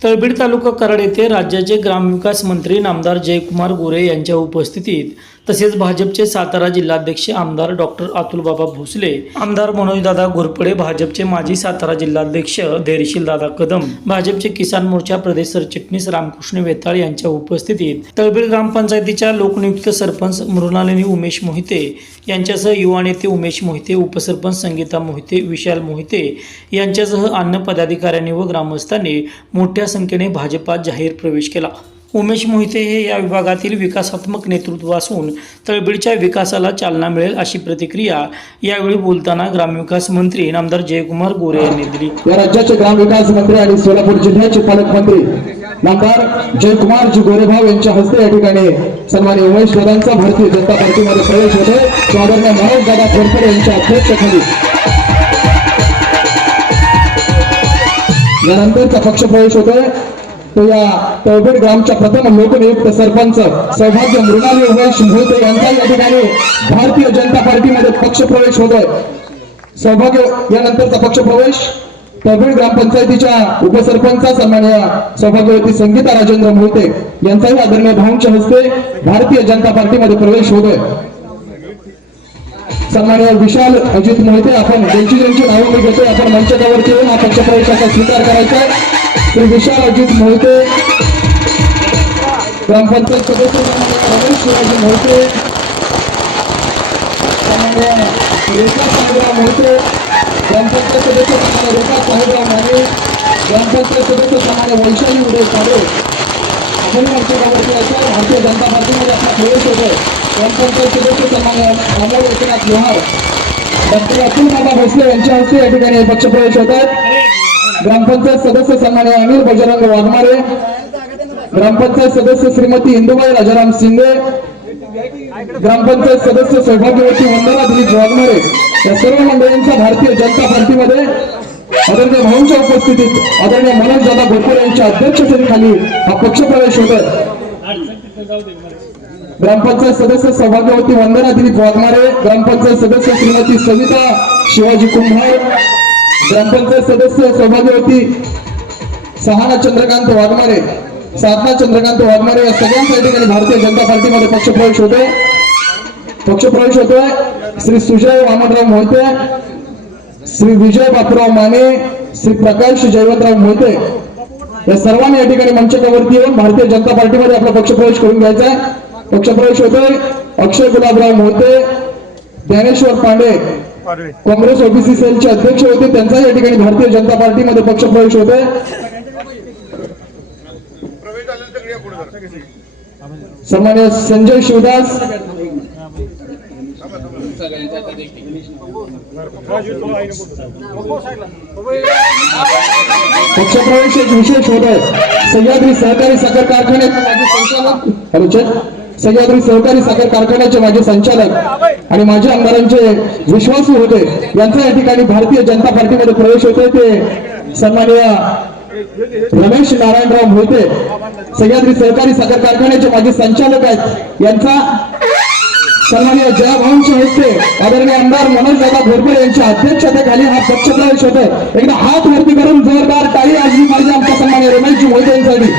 तळबीड तालुका कराड येथे राज्याचे ग्रामविकास मंत्री नामदार जयकुमार गोरे यांच्या उपस्थितीत तसेच भाजपचे सातारा जिल्हाध्यक्ष आमदार डॉक्टर अतुलबाबा भोसले आमदार मनोजदादा घोरपडे भाजपचे माजी सातारा जिल्हाध्यक्ष धैर्यशीलदादा कदम भाजपचे किसान मोर्चा प्रदेश सरचिटणीस रामकृष्ण वेताळ यांच्या उपस्थितीत तळबीड ग्रामपंचायतीच्या लोकनियुक्त सरपंच मृणालिनी उमेश मोहिते यांच्यासह युवा नेते उमेश मोहिते उपसरपंच संगीता मोहिते विशाल मोहिते यांच्यासह अन्य पदाधिकाऱ्यांनी व ग्रामस्थांनी मोठ्या संख्येने भाजपात जाहीर प्रवेश केला. उमेश मोहिते हे या विभागातील विकासात्मक नेतृत्व असून तळबीडच्या विकासाला चालना मिळेल अशी प्रतिक्रिया यावेळी बोलताना ग्रामविकास मंत्री नामदार जयकुमार गोरे यांनी दिली. या राज्याचे ग्रामविकास मंत्री आणि सोलापूर जिल्ह्याचे पालकमंत्री नामदार जयकुमारजी गोरेभाव यांच्या हस्ते या ठिकाणी सन्मान्य उमेश दादांचा भारतीय जनता पार्टीमध्ये प्रवेश होतो आदरणीय महेश दादा खोडकर यांच्या अध्यक्षतेखाली. यानंतरचा पक्ष प्रवेश होतोय. तो या तळबेड ग्रामच्या प्रथम लोकनियुक्त सरपंच सौभाग्य मृणाली उभय मोहिते यांचा या ठिकाणी भारतीय जनता पार्टीमध्ये पक्ष प्रवेश होतोय. सौभाग्य यानंतरचा पक्ष प्रवेश. तळबीड ग्रामपंचायतीच्या उपसरपंच सन्मान्य सौभाग्यवती संगीता राजेंद्र मोहिते यांचाही आदरणीय भाऊंच्या हस्ते भारतीय जनता पार्टीमध्ये प्रवेश होतोय. सन्मान्य विशाल अजित मोहिते आपण ज्यांची ज्यांची नावं मी घेतोय आपण मंचकावरती येऊन हा पक्ष स्वीकार करायचा. श्री विशाल अजित मोहिते ग्रामपंचायत सदस्य रमेश शिवाजी मोहिते सन्मान्य रेखा साहेबराव मोहिते ग्रामपंचायत सदस्य सन्मान्य रेखा साहेबराव माने ग्रामपंचायत सदस्य सन्मान्य वैशाली उदय साहेब आपण मंचकावरती यायचं भारतीय जनता पार्टीमध्ये आपला प्रवेश होतोय ग्रामपंचायत सदस्य क्रमांक अमोल एकनाथ लोहार डॉक्टर अतुल बाबा भोसले यांच्या हस्ते या ठिकाणी पक्ष प्रवेश होत आहेत ग्रामपंचायत सदस्य सन्मान्य अनिल बजरंग वाघमारे ग्रामपंचायत सदस्य श्रीमती इंदुबाई राजाराम शिंदे ग्रामपंचायत सदस्य सौभाग्यवती वंदना दिलीप वाघमारे या सर्व मंडळींचा भारतीय जनता पार्टीमध्ये आदरणीय भाऊंच्या उपस्थितीत आदरणीय मनोज दादा घोरपडे यांच्या अध्यक्षतेखाली हा पक्षप्रवेश होत ग्रामपंचायत सदस्य सौभाग्यवती वंदना दिलीप वाघमारे ग्रामपंचायत सदस्य श्रीमती सविता शिवाजी कुंभार ग्रामपंचायत सदस्य सौभाग्यवती सहाना चंद्रकांत वाघमारे साधना चंद्रकांत वाघमारे या सगळ्यांच्या ठिकाणी भारतीय जनता पार्टीमध्ये पक्षप्रवेश होतोय. पक्षप्रवेश होतोय. श्री सुजय वामनराव मोहिते श्री विजय बापूराव माने श्री प्रकाश जयवंतराव मोहिते या सर्वांनी या ठिकाणी मंचकावरती येऊन भारतीय जनता पार्टीमध्ये आपला पक्षप्रवेश करून घ्यायचा आहे. पक्षप्रवेश होतोय. अक्षय गुलाबराव मोहिते ज्ञानेश्वर पांडे काँग्रेस ओबीसी सेलचे अध्यक्ष होते. त्यांचा या ठिकाणी भारतीय जनता पार्टीमध्ये पक्षप्रवेश होतोय. सन्मान्य संजय शिवदास. पक्षप्रवेश एक विशेष होत आहे. सह्याद्री सहकारी साखर कारखान्याचे माजी संचालक हॅलो सह्याद्री सहकारी साखर कारखान्याचे माजी संचालक आणि माजी आमदारांचे विश्वासू होते. यांचा या ठिकाणी भारतीय जनता पार्टीमध्ये प्रवेश होते ते सन्माननीय रमेश नारायणराव मोहिते सह्याद्री सहकारी साखर कारखान्याचे माजी संचालक आहेत. यांचा सन्माननीय जयाभाऊंच्या हस्ते आदरणीय आमदार मनोज दादा घोरपडे यांच्या अध्यक्षतेखाली हा पक्ष प्रवेश होतोय. एकदा हात वरती करून जोरदार टाळी आज मी पाहिजे आमच्या सन्मान्य रमेशजी मोहिते यांच्यासाठी.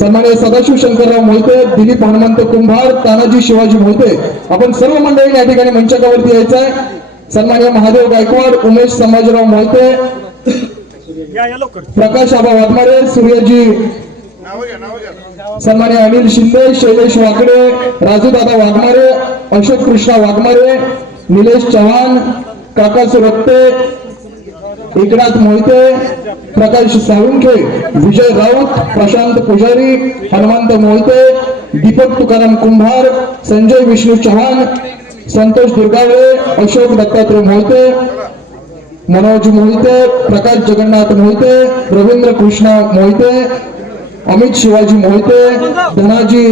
सन्मान्य सदाशिव शंकरराव मोहिते दिलीप हनुमंत कुंभार तानाजी शिवाजी मोहिते. आपण सर्व मंडळी या ठिकाणी मंचकावरती यायचं आहे सन्मान्य महादेव गायकवाड उमेश संभाजीराव मोहिते प्रकाश आबा वाघमारे सूर्यजी सन्मान्य अनिल शिंदे शैलेश वाकडे राजूदादा वाघमारे अशोक कृष्णा वाघमारे निलेश चव्हाण काका सुरक्ते एकनाथ मोहिते प्रकाश साळुंखे विजय राऊत प्रशांत पुजारी हनुमंत मोहिते दीपक तुकाराम कुंभार संजय विष्णू चव्हाण संतोष दुर्गावळे अशोक दत्तात्रय मोहिते मनोज मोहिते प्रकाश जगन्नाथ मोहिते रवींद्र कृष्णा मोहिते अमित शिवाजी मोहिते धनाजी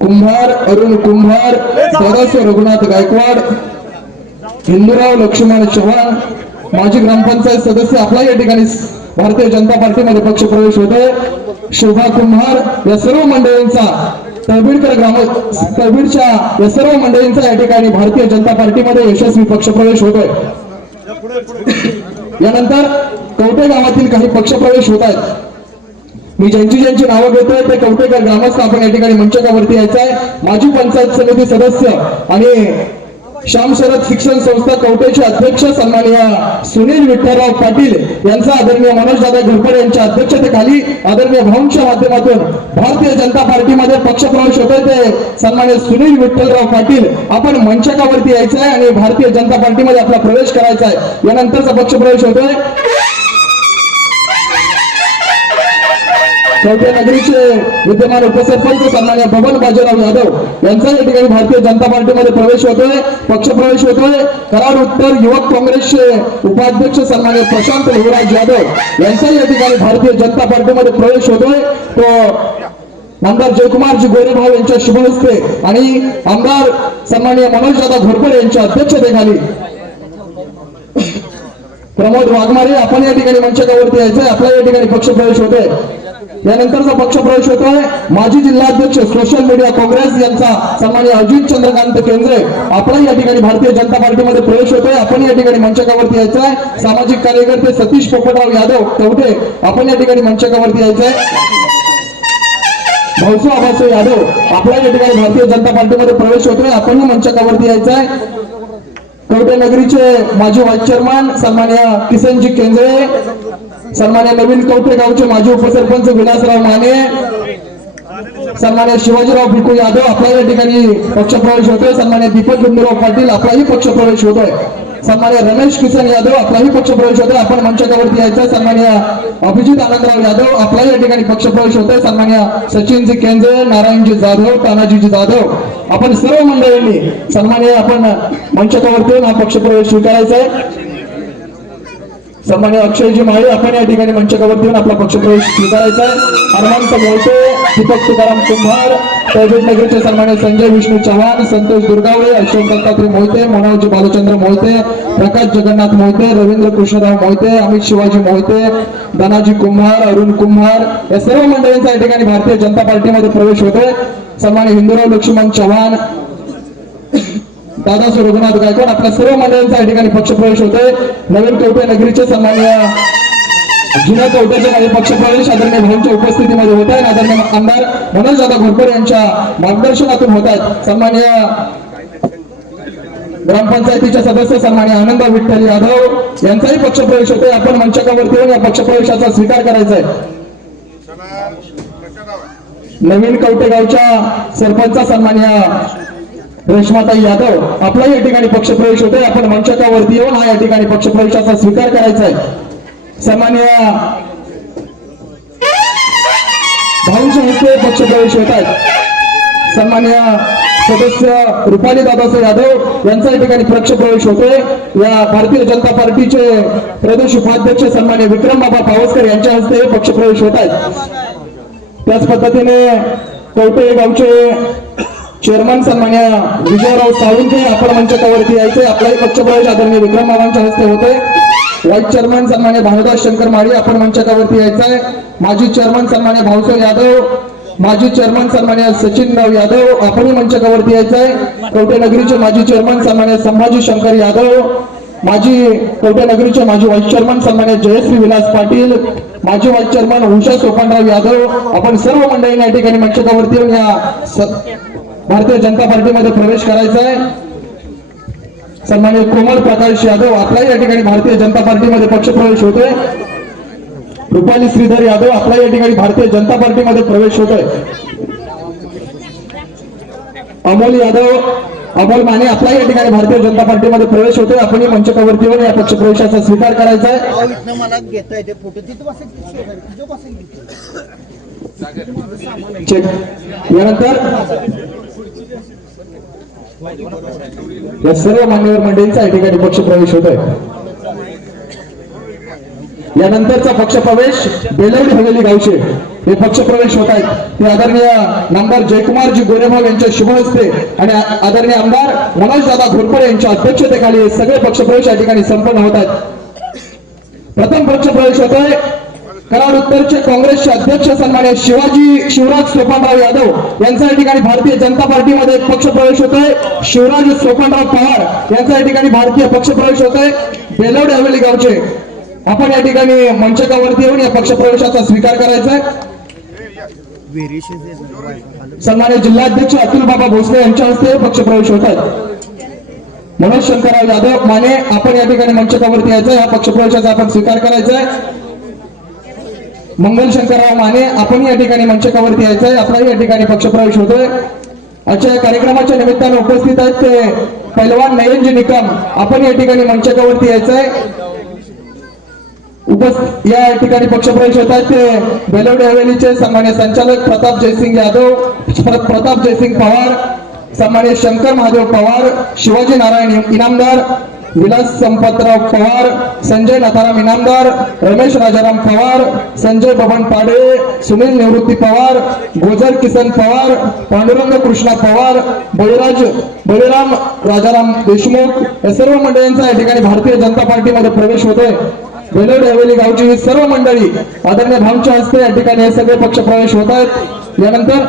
कुंभार अरुण कुंभार दादासो रघुनाथ गायकवाड हिंदूराव लक्ष्मण चव्हाण माजी ग्रामपंचायत सदस्य आपला या ठिकाणी भारतीय जनता पार्टीमध्ये पक्ष प्रवेश होतोय. शोभा कुंभार या सर्व मंडळींचा तळबीडकर ग्राम तळबीडच्या या सर्व मंडळींचा या ठिकाणी भारतीय जनता पार्टीमध्ये यशस्वी पक्ष प्रवेश होतोय. यानंतर कवठे गावातील काही पक्षप्रवेश होत आहेत. मी ज्यांची ज्यांची नावं घेतोय ते कवटेकर ग्रामस्थ आपण या ठिकाणी मंचकावरती यायचं आहे माजी पंचायत समिती सदस्य आणि श्याम शरद शिक्षण संस्था कवटेचे अध्यक्ष सन्माननीय सुनील विठ्ठलराव पाटील यांचा आदरणीय मनोज दादा घोरपडे यांच्या अध्यक्षतेखाली आदरणीय भाऊंच्या माध्यमातून भारतीय जनता पार्टीमध्ये पक्षप्रवेश होतोय ते सन्माननीय सुनील विठ्ठलराव पाटील आपण मंचकावरती यायचं आहे आणि भारतीय जनता पार्टीमध्ये आपला प्रवेश करायचा आहे यानंतरचा पक्षप्रवेश होतोय. कवठे नगरीचे विद्यमान उपसरपंच सन्मान्य बबन बाजीराव यादव यांचा या ठिकाणी भारतीय जनता पार्टीमध्ये प्रवेश होतोय पक्षप्रवेश होतोय. कराड उत्तर युवक काँग्रेसचे उपाध्यक्ष सन्मान्य प्रशांत युवराज यादव यांचा या ठिकाणी भारतीय जनता पार्टीमध्ये प्रवेश होतोय. तो आमदार जयकुमारजी गोरेभाव यांच्या शुभ हस्ते आणि आमदार सन्मान्य मनोज दादा घोरपडे यांच्या अध्यक्षतेखाली प्रमोद वाघमारे आपण या ठिकाणी मंचकावरती यायचंय. आपला या ठिकाणी पक्षप्रवेश होतोय. यानंतरचा पक्षप्रवेश होतोय. माजी जिल्हाध्यक्ष सोशल मीडिया काँग्रेस यांचा सन्मान्य अजित चंद्रकांत केंद्रे आपण या ठिकाणी भारतीय जनता पार्टीमध्ये प्रवेश होतोय. आपण या ठिकाणी मंचकावरती यायचं आहे सामाजिक कार्यकर्ते सतीश पोपटराव यादव तेवढे आपण या ठिकाणी मंचकावरती यायचंय. भाऊसू आबासो यादव आपल्या या ठिकाणी भारतीय जनता पार्टीमध्ये प्रवेश होतोय. आपणही मंचकावरती यायचं आहे नगरीचे माजी व्हाईस चेअरमन सन्मान्य किसनजी केंद्रे सन्मान्य नवीन कवठे गावचे माजी उपसरपंच विलासराव माने सन्मान्य शिवाजीराव भिकू यादव आपला या ठिकाणी पक्षप्रवेश होतोय. सन्मान्य दीपक गुंडूराव पाटील आपलाही पक्षप्रवेश होतोय. सन्मान्य रमेश किसन यादव आपलाही पक्षप्रवेश होतोय. आपण मंचकावरती यायचा. सन्मान्य अभिजित आनंदराव यादव आपला या ठिकाणी पक्षप्रवेश होतोय. सन्मान्य सचिनजी केंद्रे नारायणजी जाधव तानाजीजी जाधव. आपण सर्व मंडळींनी सन्मान्य आपण मंचकावरती हा पक्षप्रवेश स्वीकारायचा आहे. सन्मान्य अक्षयजी माळे आपण या ठिकाणी मंचकावर येऊन आपला पक्षप्रवेश स्वीकारायचा आहे. हनुमंत मोहिते दीपक तुकाराम कुंभार तळबेट नगरचे सन्मान्य संजय विष्णू चव्हाण संतोष दुर्गावळे अशोक दत्तात्रय मोहिते मनोजी बालचंद्र मोहिते प्रकाश जगन्नाथ मोहिते रवींद्र कृष्णराव मोहिते अमित शिवाजी मोहिते धनाजी कुंभार अरुण कुंभार या सर्व मंडळींचा या ठिकाणी भारतीय जनता पार्टीमध्ये प्रवेश होतोय. सन्मान्य हिंदूराव लक्ष्मण चव्हाण दादा रघुनाथ गायकवाड आपल्या सर्व मंडळांचा या ठिकाणी पक्षप्रवेश होतोय. नवीन कवटे नगरीचे सन्मान्य जुन्या कवट्याचे काही पक्षप्रवेश आदरणीय भाऊंच्या उपस्थितीमध्ये होत आहे आदरणीय आमदार मनोज दादा घोरकर यांच्या मार्गदर्शनातून होत आहेत. सन्मान्य ग्रामपंचायतीचे सदस्य सन्मान्य आनंद विठ्ठल यादव यांचाही पक्षप्रवेश होतोय. आपण मंचकावरती येऊन या पक्षप्रवेशाचा स्वीकार करायचा आहे नवीन कवटेगावच्या सरपंच सन्मान्य रेश्माताई यादव आपला या ठिकाणी पक्षप्रवेश होतोय. आपण मंचकावरती येऊन हा या ठिकाणी पक्षप्रवेशाचा स्वीकार करायचा आहे. सन्मान्य भाऊंच्या हस्ते पक्षप्रवेश होत आहेत. सन्मान्य सदस्य रुपाली दादासाहेब यादव यांचा या ठिकाणी पक्षप्रवेश होतोय. या भारतीय जनता पार्टीचे प्रदेश उपाध्यक्ष सन्मान्य विक्रम बाबा पावसकर यांच्या हस्ते पक्षप्रवेश होत आहेत. त्याच पद्धतीने कवटे गावचे चेअरमन सन्मान्य विजयराव साळुंके आपण मंचकावरती यायचे आपलाही पक्षप्रवेश आदरणीय विक्रम बाबांच्या हस्ते होते व्हाईस चेअरमन सन्मान्य भानुदास शंकर माळी आपण मंचकावरती यायचंय. माजी चेअरमन सन्मान्य भाऊसाहेब यादव माजी चेअरमन सन्मान्य सचिनराव यादव आपणही मंचकावरती यायचंय. आहे नगरीचे माजी चेअरमन सन्मान्य संभाजी शंकर यादव माजी कवटे नगरीचे माजी व्हाईस चेअरमन सन्मान्य जयश्री विलास पाटील माजी व्हाईस चेअरमन उषा सोपानराव यादव आपण सर्व मंडळींना या ठिकाणी मंचकावरती येऊन या स- भारतीय जनता पार्टीमध्ये प्रवेश करायचा आहे. सन्मान्य कोमल प्रकाश यादव आपलाही या ठिकाणी भारतीय जनता पार्टीमध्ये पक्षप्रवेश होतोय. रुपाली श्रीधर यादव आपला या ठिकाणी भारतीय जनता पार्टीमध्ये प्रवेश होतोय. अमोल यादव अमोल माने आपला या ठिकाणी भारतीय जनता पार्टीमध्ये प्रवेश होतोय. आपण या मंचकावरती येऊन या पक्षप्रवेशाचा स्वीकार करायचा आहे. यानंतर? या सर्व मान्यवर मंडळींचा या ठिकाणी पक्षप्रवेश आहे यानंतरचा पक्षप्रवेश बेलवडी हवेली गावचे. हे पक्षप्रवेश होत आहेत. ते आदरणीय नामदार जयकुमारजी गोरेभाव यांच्या शुभ हस्ते आणि आदरणीय आमदार मनोजदादा घोरपडे यांच्या अध्यक्षतेखाली हे सगळे पक्षप्रवेश या ठिकाणी संपन्न होत आहेत. प्रथम पक्षप्रवेश आहे कराड उत्तरचे काँग्रेसचे अध्यक्ष सन्मान्य शिवाजी शिवराज सोपानराव यादव यांचा या ठिकाणी भारतीय जनता पार्टीमध्ये पक्ष प्रवेश होतोय. शिवराज सोपानराव पवार यांचा या ठिकाणी भारतीय पक्षप्रवेश होतोय. बेलवडे हवेली गावचे आपण या ठिकाणी मंचकावरती येऊन या पक्षप्रवेशाचा स्वीकार करायचा आहे सन्मान्य जिल्हाध्यक्ष अतुल बाबा भोसले यांच्या हस्ते पक्षप्रवेश होत आहेत मनोज शंकरराव यादव माने आपण या ठिकाणी मंचकावरती यायचं या पक्षप्रवेशाचा आपण स्वीकार करायचा आहे मंगल शंकरराव माने आपण या ठिकाणी मंचकावरती यायचंय आपलाही या ठिकाणी पक्षप्रवेश होतोय. आजच्या या कार्यक्रमाच्या निमित्तानं उपस्थित आहेत ते पैलवान नयनजी निकम. आपण या ठिकाणी मंचकावरती यायचंय. उपस्थित या ठिकाणी पक्षप्रवेश होत आहेत ते बेलवडे हवेलीचे सन्मान्य संचालक प्रताप जयसिंग यादव प्रताप जयसिंग पवार सन्मान्य शंकर महादेव पवार शिवाजी नारायण इनामदार विलास संपतराव पवार संजय नाथाराम इनामदार रमेश राजाराम पवार संजय बबन पाडे सुनील निवृत्ती पवार गोजर किसन पवार पांडुरंग कृष्णा पवार बळीराज बळीराम राजाराम देशमुख या सर्व मंडळींचा या ठिकाणी भारतीय जनता पार्टीमध्ये प्रवेश होतोय. बेलोड हवेली गावची ही सर्व मंडळी आदरणीय भामच्या हस्ते या ठिकाणी हे सगळे पक्ष प्रवेश होत आहेत. यानंतर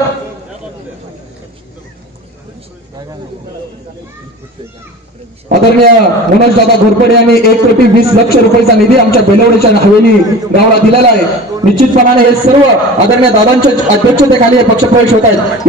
आदरणीय मनोज दादा घोरपडे यांनी एक कोटी वीस लक्ष रुपयाचा निधी आमच्या बेलवडीच्या हवेली गावाला दिलेला आहे. निश्चितपणाने हे सर्व आदरणीय दादांच्या अध्यक्षतेखाली हे पक्षप्रवेश होत आहेत.